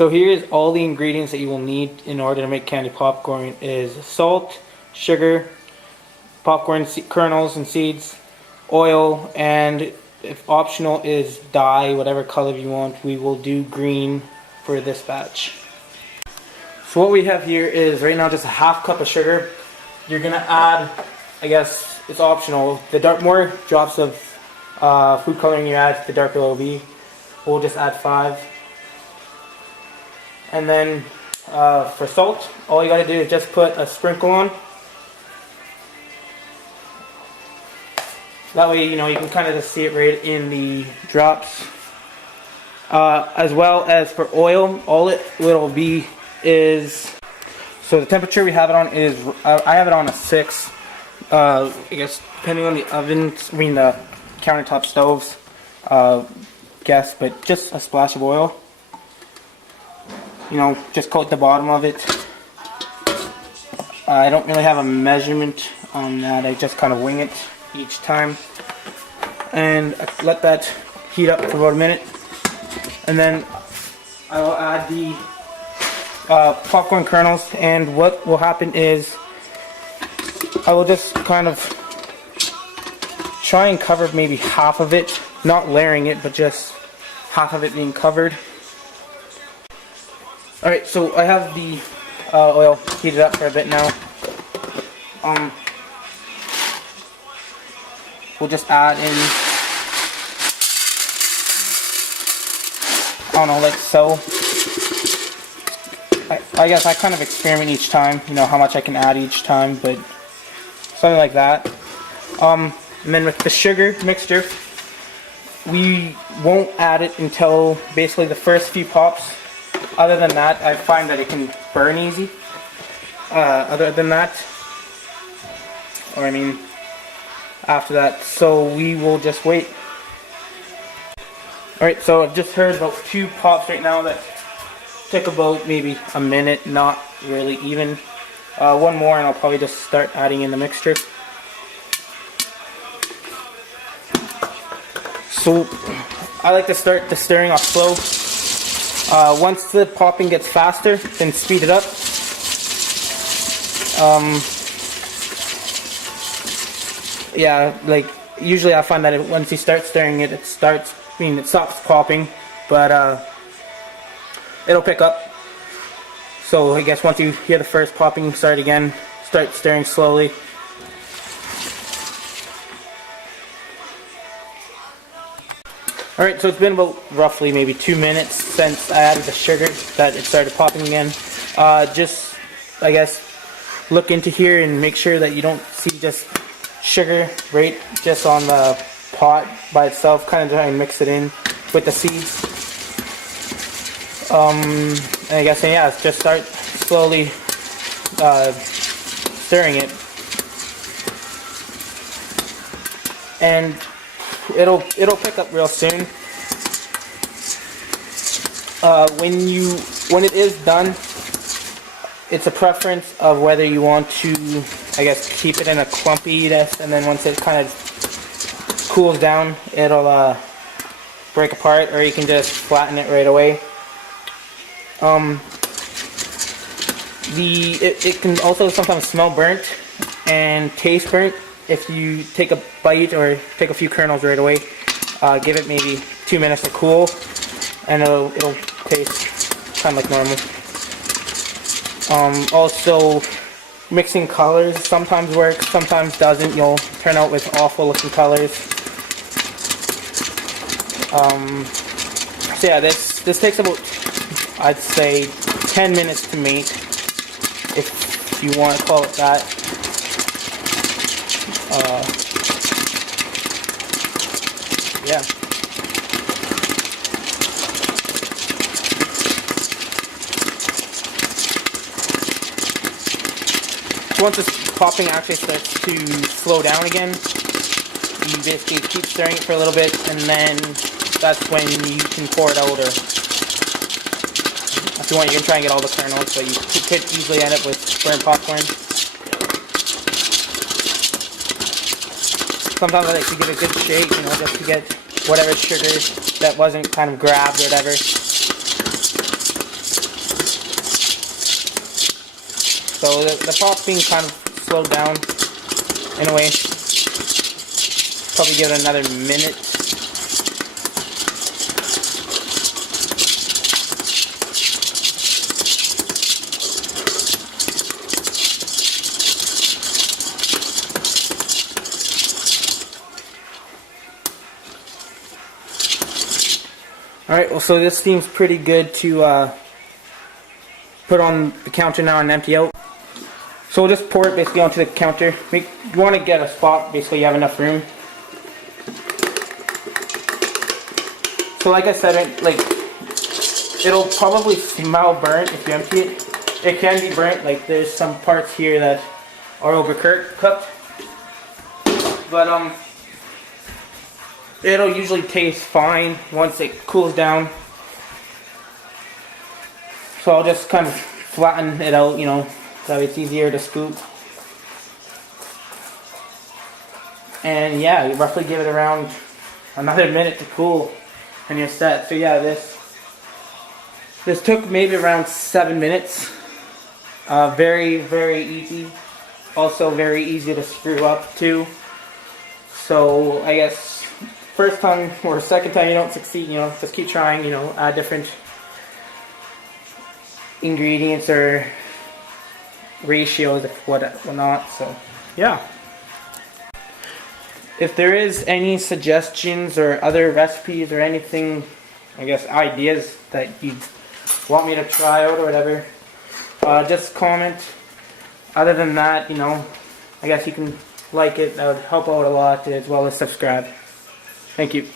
So here is all the ingredients that you will need in order to make candy popcorn is salt, sugar, popcorn kernels and seeds, oil, and if optional is dye, whatever color you want. We will do green for this batch. So what we have here is right now just a half cup of sugar. You're gonna add, I guess it's optional, the more drops of food coloring you add, the darker it will be. We'll just add 5. And then for salt, all you gotta do is just put a sprinkle on. That way, you know, you can kind of just see it right in the drops. As well as for oil, all it will be is, so the temperature we have it on is, I have it on a 6. I guess depending on the ovens, the countertop stoves, but just a splash of oil. You know, just coat the bottom of it. I don't really have a measurement on that. I just kind of wing it each time. And I let that heat up for about a minute. And then I will add the popcorn kernels. And what will happen is I will just kind of try and cover maybe half of it. Not layering it, but just half of it being covered. Alright, so I have the oil heated up for a bit now. We'll just add in, I don't know, like so. I guess I kind of experiment each time, you know, how much I can add each time, but something like that. And then with the sugar mixture, we won't add it until basically the first few pops. Other than that, I find that it can burn easy. Other than that, or I mean, after that, so we will just wait. Alright, so I've just heard about 2 pops right now that took about maybe a minute, not really even. One more and I'll probably just start adding in the mixture. So I like to start the stirring off slow. Once the popping gets faster, then speed it up. Yeah, like usually I find that once you start stirring it, it stops popping, but it'll pick up. So I guess once you hear the first popping start again, start stirring slowly. Alright, so it's been about roughly maybe 2 minutes since I added the sugar that it started popping again. Just, I guess, look into here and make sure that you don't see just sugar right just on the pot by itself. Kind of try and mix it in with the seeds. And I guess, yeah, just start slowly stirring it. And it'll pick up real soon. When it is done, it's a preference of whether you want to, I guess, keep it in a clumpiness, and then once it kind of cools down, it'll break apart, or you can just flatten it right away. It can also sometimes smell burnt and taste burnt. If you take a bite or take a few kernels right away, give it maybe 2 minutes to cool, and it'll taste kind of like normal. Also, mixing colors sometimes works, sometimes doesn't. You'll turn out with awful looking colors. So yeah, this takes about, I'd say, 10 minutes to make, if you want to call it that. Yeah. So once this popping actually starts to slow down again, you basically keep stirring it for a little bit, and then that's when you can pour it out. Or if you want, you can try and get all the kernels, but you could easily end up with burnt popcorn. Sometimes I like to give it a good shake, you know, just to get whatever sugar that wasn't kind of grabbed or whatever. So the pop's being kind of slowed down in a way. Probably give it another minute. Alright, well, so this seems pretty good to put on the counter now and empty out. So we'll just pour it basically onto the counter. You want to get a spot, basically you have enough room. So like I said, it'll probably smell burnt if you empty it. It can be burnt, like there's some parts here that are overcooked. But it'll usually taste fine once it cools down. So I'll just kind of flatten it out, you know, so it's easier to scoop. And yeah, you roughly give it around another minute to cool and you're set. So yeah, this took maybe around 7 minutes. Very, very easy. Also very easy to screw up too. So I guess first time or second time you don't succeed, you know, just keep trying, you know, add different ingredients or ratios of whatnot. So yeah. If there is any suggestions or other recipes or anything, I guess ideas that you want me to try out or whatever, just comment. Other than that, you know, I guess you can like it. That would help out a lot, as well as subscribe. Thank you.